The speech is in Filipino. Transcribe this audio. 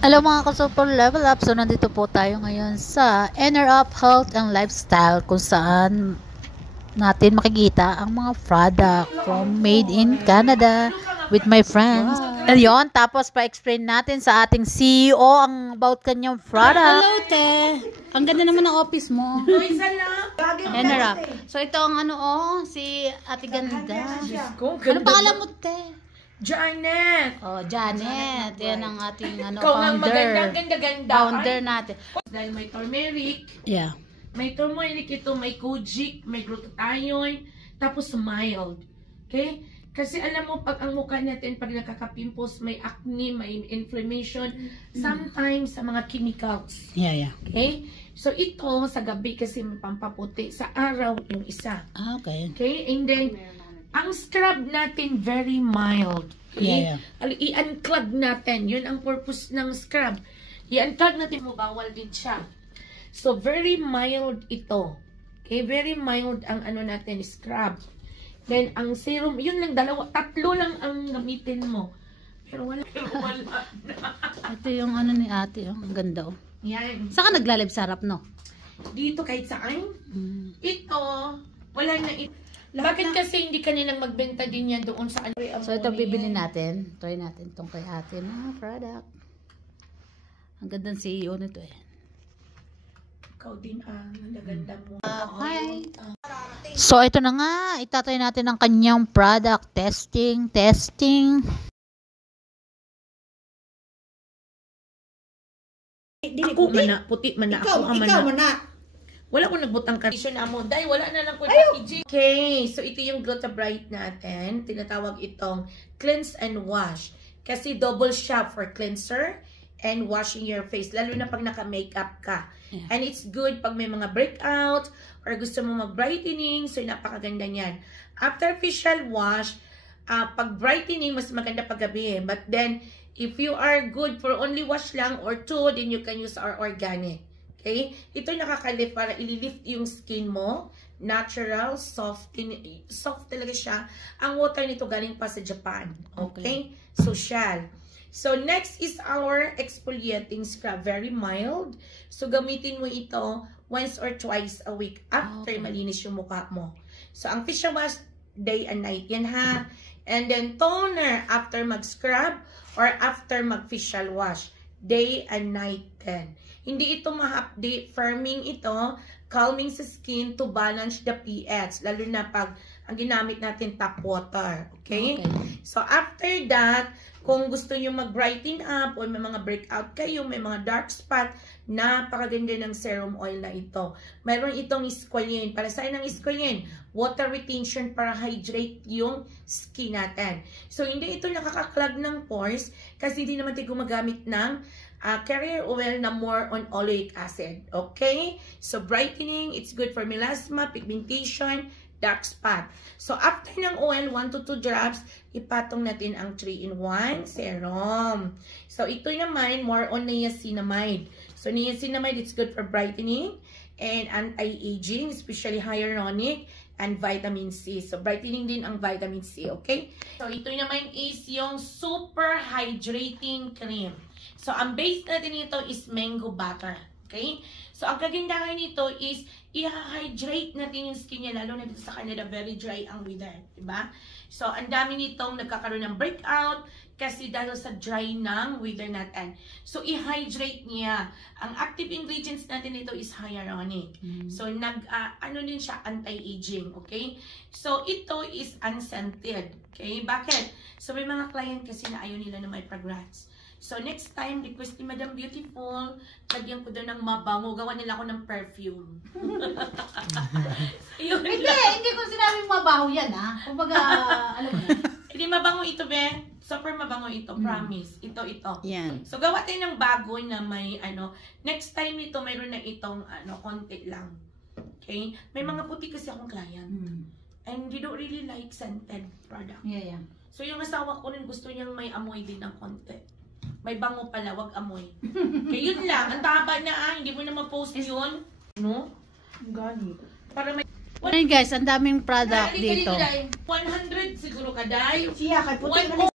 Hello mga ka-super level up. So nandito po tayo ngayon sa Inner Up Health and Lifestyle kung saan natin makikita ang mga product from made in Canada with my friends. Ayun, tapos pa-explain natin sa ating CEO ang about kanyang product. Hello, te. Ang ganda naman ng office mo. Inner Up. So ito ang si Ate Ganda. Ano pangalan mo, te? Janet! Oh, Janet. Yan ang ating Ikaw ang founder. magandang-ganda. Founder natin. Dahil may turmeric, Yeah. may turmeric ito, may kojic, may glutathione, tapos mild. Okay? Kasi alam mo, pag ang mukha natin, pag nakaka-pimples, may acne, may inflammation, sometimes sa mga chemicals. Yeah. Okay? So ito, sa gabi kasi may pampaputi, sa araw yung isa. Ah, okay. Okay? And then, ang scrub natin very mild. Okay? Yeah. I-unclog natin. Yun ang purpose ng scrub. I-unclog natin mo, bawal din siya. So, very mild ito. Okay? Very mild ang natin, scrub. Then, ang serum, yun lang, tatlo lang ang gamitin mo. Pero wala. Ito yung ni ate. Oh. Ang ganda, oh. Yan. Saan ka naglalib sarap, no? Dito kahit saan. Ito, wala na ito. Bakit kasi hindi kanilang magbenta din yan doon sa So ito bibili natin. Try natin itong kay ate na product. Ang ganda ng CEO nito eh. Ikaw din ang naganda mo. Hi! So ito na nga, itatry natin ang kanyang product. Testing. Ako mana, puti mana. Ako mana. Wala ko nagbutang condition na mo. Dahil wala na lang ko packaging. Okay, so ito yung Gluta-Bright natin. Tinatawag itong cleanse and wash. Kasi double siya for cleanser and washing your face. Lalo na pag naka-makeup ka. Yeah. And it's good pag may mga breakout or gusto mo mag-brightening. So, napakaganda niyan. After facial wash, pag brightening, mas maganda pag gabi. But then, if you are good for only wash lang or two, then you can use our organic. Okay? Ito nakaka-lift para ililift yung skin mo. Natural, soft talaga siya. Ang water nito galing pa sa Japan. Okay? Social. So, next is our exfoliating scrub. Very mild. So, gamitin mo ito once or twice a week after malinis yung mukha mo. So, ang facial wash, day and night. Yan ha. And then, toner after mag-scrub or after mag-facial wash. Day and night din. Hindi ito ma-update, firming ito, calming sa skin to balance the pH, lalo na pag ang ginamit natin tap water, okay? So after that, kung gusto nyo mag-brighten up o may mga breakout kayo, may mga dark spot, napakaganda ng serum oil na ito. Mayroon itong squalene. Para saan ang squalene? Water retention para hydrate yung skin natin. So hindi ito nakaka-clog ng pores kasi hindi naman tayo gumagamit ng carrier oil na more on oleic acid. Okay? So, brightening, it's good for melasma, pigmentation, dark spot. So, after ng oil, 1 to 2 drops, ipatong natin ang 3-in-1 serum. So, ito naman, more on niacinamide. So, niacinamide, it's good for brightening and anti-aging, especially hyaluronic and vitamin C. So, brightening din ang vitamin C. Okay? So, ito naman is yung super hydrating cream. So, ang base natin nito is mango butter. Okay? So, ang kagandahan nito is i-hydrate natin yung skin niya. Lalo na dito sa Canada, very dry ang weather. Diba? So, ang dami nitong nagkakaroon ng breakout kasi dahil sa dry ng weather natin. So, i-hydrate niya. Ang active ingredients natin nito is hyaluronic. So, ano din siya, anti-aging. Okay? So, ito is unscented. Okay? Bakit? So, may mga client kasi na ayaw nila na may fragrance. So, next time, request ni Madam Beautiful, lagyan ko doon ng mabango. Gawa nila ako ng perfume. Hindi ko sinabing mabaho yan, ha? Kumbaga, alam mo na. Hindi mabango ito, be. Super mabango ito, promise. Ito. Yan. So, gawa tayo ng bago na may, next time nito, mayroon na itong, konti lang. Okay? May mga puti kasi akong client. And they don't really like scented product. Yeah. So, yung asawa ko rin gusto niyang may amoy din ng konti. May bango pala, wag amoy. Kaya yun lang. Ang taba na hindi mo na ma-post yun. No? Gani. Para may... Ayun guys, ang daming product dito. 100 siguro ka, Day. Siya, kay puti man